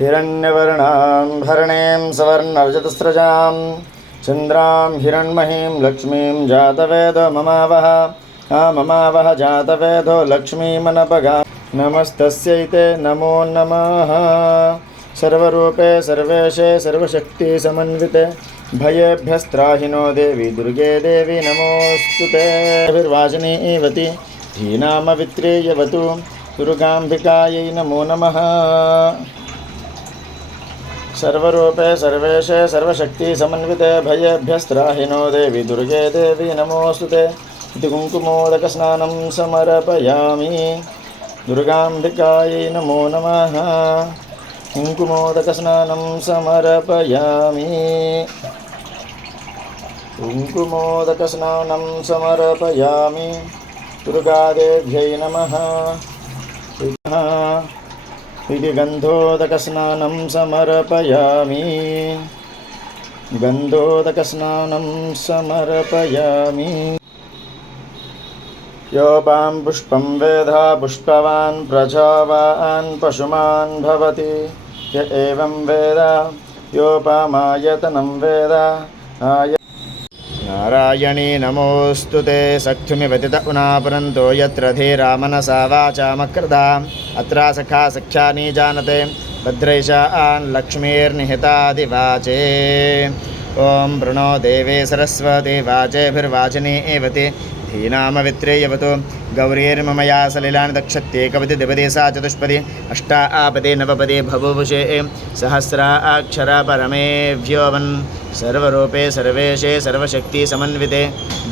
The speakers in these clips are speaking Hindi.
हिरण्यवर्णां भरणीं सवर्णरजतस्रजां, चन्द्रां हिरण्महीं लक्ष्मीं जातवेदममावह ममावह जातवेदो लक्ष्मीमनपगा। नमस्तस्यै ते नमो नमः। सर्वरूपे, सर्वेशे सर्वशक्तिसमन्विते भयेभ्यस्त्राहिनो देवी, दुर्गे देवी, नमोऽस्तु ते। धीनामवित्रेयवतु दुर्गाम्बिकायै नमो नमः। सर्वरूपे सर्वेशे सर्वशक्तिसमन्विते भयेभ्यस्त्राहिनो देवी दुर्गे देवी नमोऽस्तु ते। इति कुङ्कुमोदकस्नानं समर्पयामि। दुर्गाम्बिकायै नमो नमः। कुङ्कुमोदकस्नानं समर्पयामि। कुङ्कुमोदकस्नानं समर्पयामि। दुर्गादेव्यै नमः। इति गन्धोदकस्नानं समर्पयामि। गन्धोदकस्नानं समर्पयामि। योपां पुष्पं वेधा पुष्पवान् प्रजावान् पशुमान् भवति। य एवं वेद। योपामायतनं वेद। आय नारायणी नमोऽस्तु ते सख्युमिवतित पुनापुरन्तो यत्र धीरामनसा वाचामकृता अत्र सखा सख्यानि जानते भद्रैषान् लक्ष्मीर्निहितादिवाचे। ॐ प्रणो देवे सरस्वती वाचेभिर्वाचिनी एवति धीनामवित्रेयवतु गौरीर्ममया सलिलानि दक्षत्येकवति द्विपदे सा चतुष्पदी, अष्टा आपदे नवपदे भवुभुषे सहस्रा अक्षरा परमेभ्योवन् सर्वरूपे सर्वेशे सर्वशक्तिसमन्विते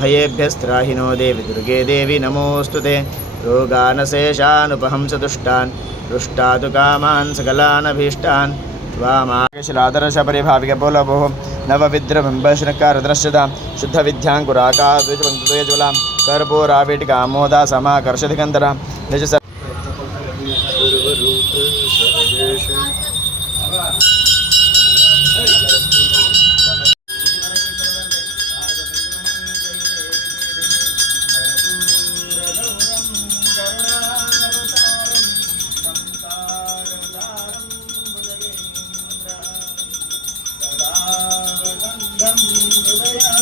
भयेभ्यस्त्राहिनो देवि दुर्गे देवी नमोऽस्तु ते। रोगानशेषानुपहंस दुष्टान् दुष्टातु कामान्, सकलानभीष्टान्। त्वामाशिलादर्शपरिभाविकपोलभोः नवविद्रबिम्बशृङ्कारदृश्यतां शुद्धविद्याङ्कुराकाद्विजपङ्क्तुज्वलां कर्पूरावीटिकामोदा समाकर्षधिकन्दरा निज सर्वरूप सर्वेषु தம்